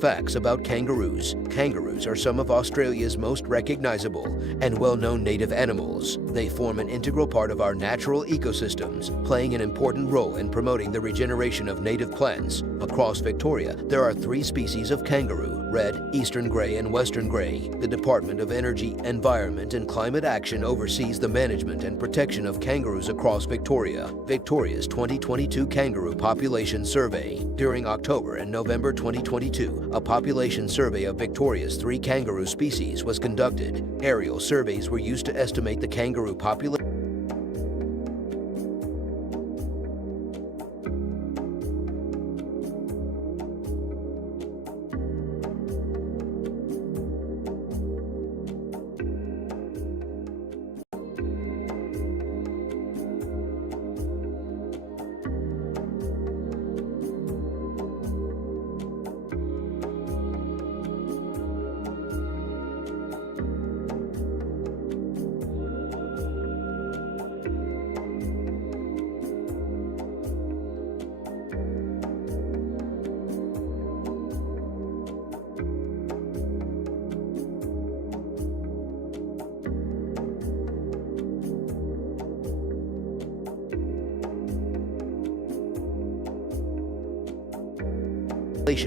facts about kangaroos. Kangaroos are some of Australia's most recognizable and well-known native animals. They form an integral part of our natural ecosystems, playing an important role in promoting the regeneration of native plants. Across Victoria, there are 3 species of kangaroo: red, eastern grey and western grey. The Department of Energy, Environment and Climate Action oversees the management and protection of kangaroos across Victoria. Victoria's 2022 Kangaroo Population Survey. During October and November 2022, a population survey of Victoria's 3 kangaroo species was conducted. Aerial surveys were used to estimate the kangaroo population.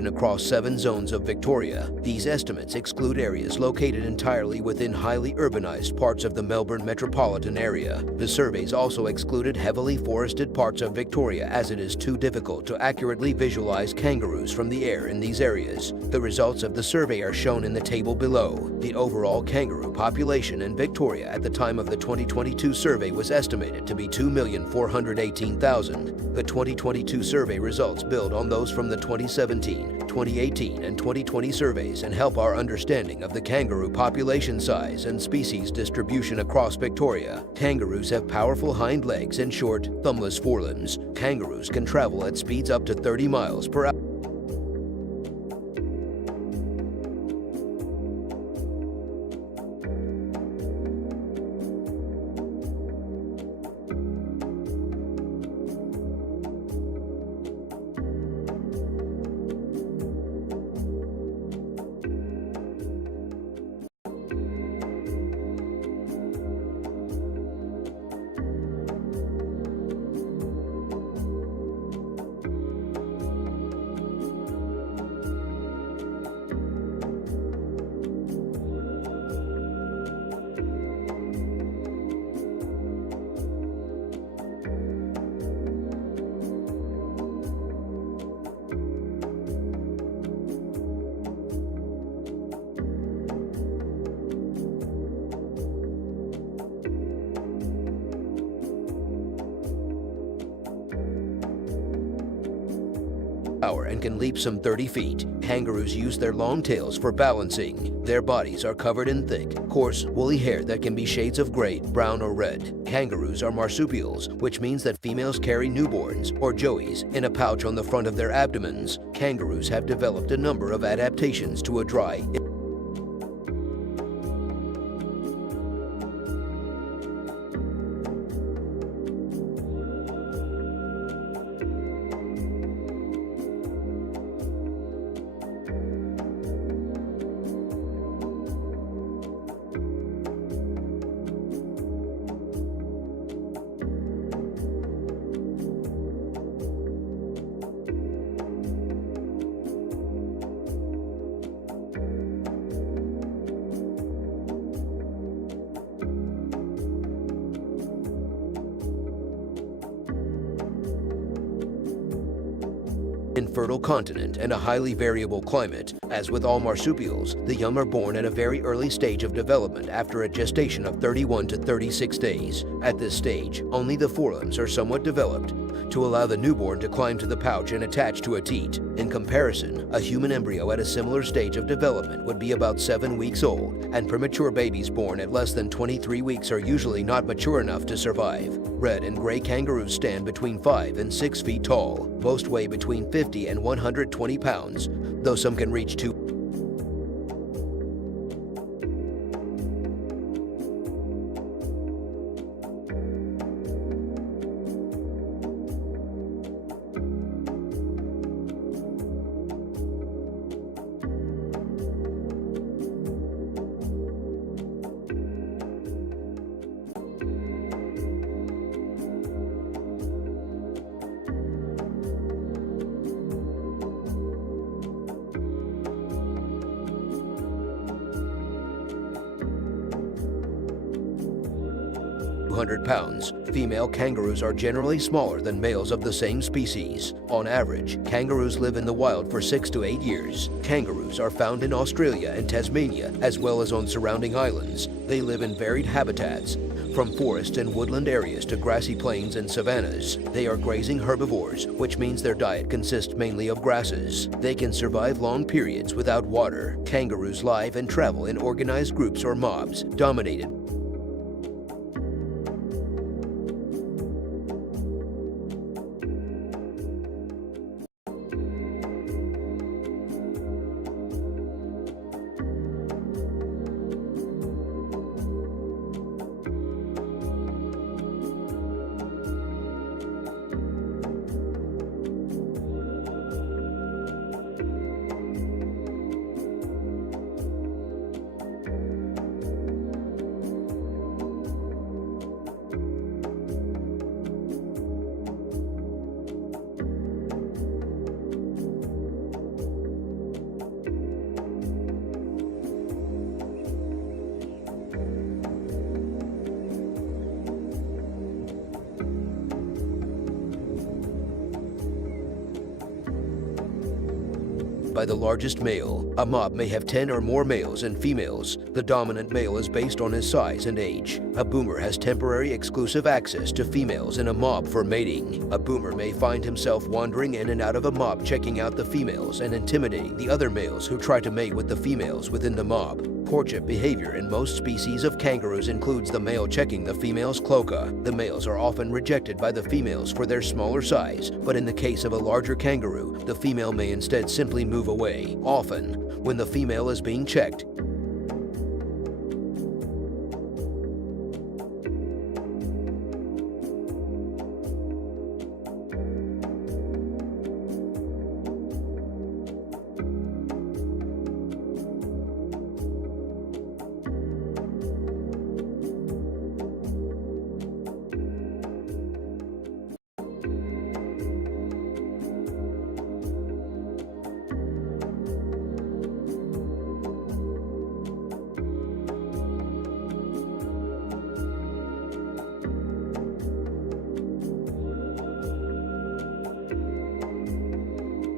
Across 7 zones of Victoria. These estimates exclude areas located entirely within highly urbanized parts of the Melbourne metropolitan area. The surveys also excluded heavily forested parts of Victoria, as it is too difficult to accurately visualize kangaroos from the air in these areas. The results of the survey are shown in the table below. The overall kangaroo population in Victoria at the time of the 2022 survey was estimated to be 2,418,000. The 2022 survey results build on those from the 2017, 2018 and 2020 surveys and help our understanding of the kangaroo population size and species distribution across Victoria. Kangaroos have powerful hind legs and short, thumbless forelimbs. Kangaroos can travel at speeds up to 30 miles per hour. And can leap some 30 feet. Kangaroos use their long tails for balancing. Their bodies are covered in thick, coarse, woolly hair that can be shades of gray, brown, or red. Kangaroos are marsupials, which means that females carry newborns, or joeys, in a pouch on the front of their abdomens. Kangaroos have developed a number of adaptations to a dry, infertile continent and a highly variable climate. As with all marsupials, the young are born at a very early stage of development after a gestation of 31 to 36 days. At this stage, only the forelimbs are somewhat developed to allow the newborn to climb to the pouch and attach to a teat. In comparison, a human embryo at a similar stage of development would be about 7 weeks old, and premature babies born at less than 23 weeks are usually not mature enough to survive. Red and gray kangaroos stand between 5 and 6 feet tall. Most weigh between 50 and 120 pounds, though some can reach 2. 200 pounds. Female kangaroos are generally smaller than males of the same species. On average, kangaroos live in the wild for 6 to 8 years. Kangaroos are found in Australia and Tasmania, as well as on surrounding islands. They live in varied habitats, from forest and woodland areas to grassy plains and savannas. They are grazing herbivores, which means their diet consists mainly of grasses. They can survive long periods without water. Kangaroos live and travel in organized groups or mobs, dominated by the largest male. A mob may have 10 or more males and females. The dominant male is based on his size and age. A boomer has temporary exclusive access to females in a mob for mating. A boomer may find himself wandering in and out of a mob, checking out the females and intimidating the other males who try to mate with the females within the mob. Courtship behavior in most species of kangaroos includes the male checking the female's cloaca. The males are often rejected by the females for their smaller size, but in the case of a larger kangaroo, the female may instead simply move away. Often, when the female is being checked,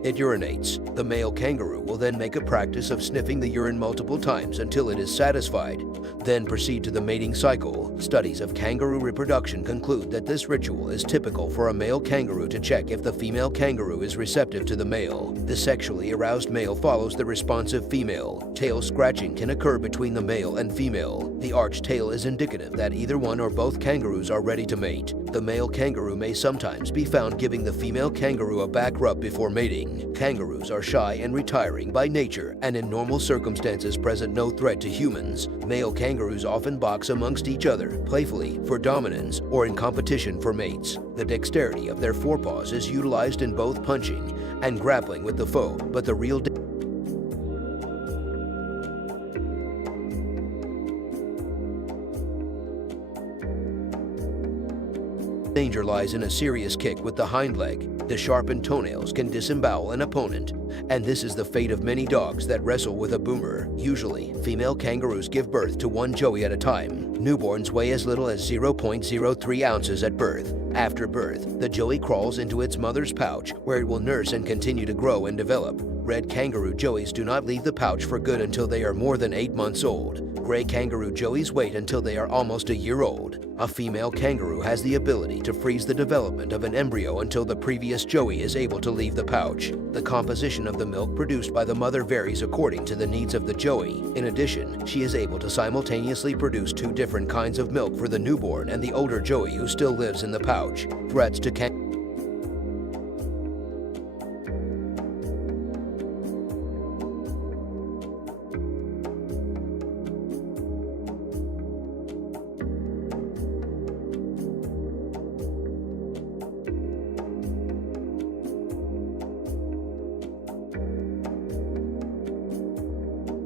it urinates. The male kangaroo will then make a practice of sniffing the urine multiple times until it is satisfied, then proceed to the mating cycle. Studies of kangaroo reproduction conclude that this ritual is typical for a male kangaroo to check if the female kangaroo is receptive to the male. The sexually aroused male follows the responsive female. Tail scratching can occur between the male and female. The arched tail is indicative that either one or both kangaroos are ready to mate. The male kangaroo may sometimes be found giving the female kangaroo a back rub before mating. Kangaroos are shy and retiring by nature, and in normal circumstances present no threat to humans. Male kangaroos often box amongst each other, playfully, for dominance, or in competition for mates. The dexterity of their forepaws is utilized in both punching and grappling with the foe, but the real danger lies in a serious kick with the hind leg. The sharpened toenails can disembowel an opponent, and this is the fate of many dogs that wrestle with a boomer. Usually, female kangaroos give birth to one joey at a time. Newborns weigh as little as 0.03 ounces at birth. After birth, the joey crawls into its mother's pouch, where it will nurse and continue to grow and develop. Red kangaroo joeys do not leave the pouch for good until they are more than 8 months old. Gray kangaroo joeys wait until they are almost a year old. A female kangaroo has the ability to freeze the development of an embryo until the previous joey is able to leave the pouch. The composition of the milk produced by the mother varies according to the needs of the joey. In addition, she is able to simultaneously produce 2 different kinds of milk for the newborn and the older joey who still lives in the pouch. Threats to kangaroos.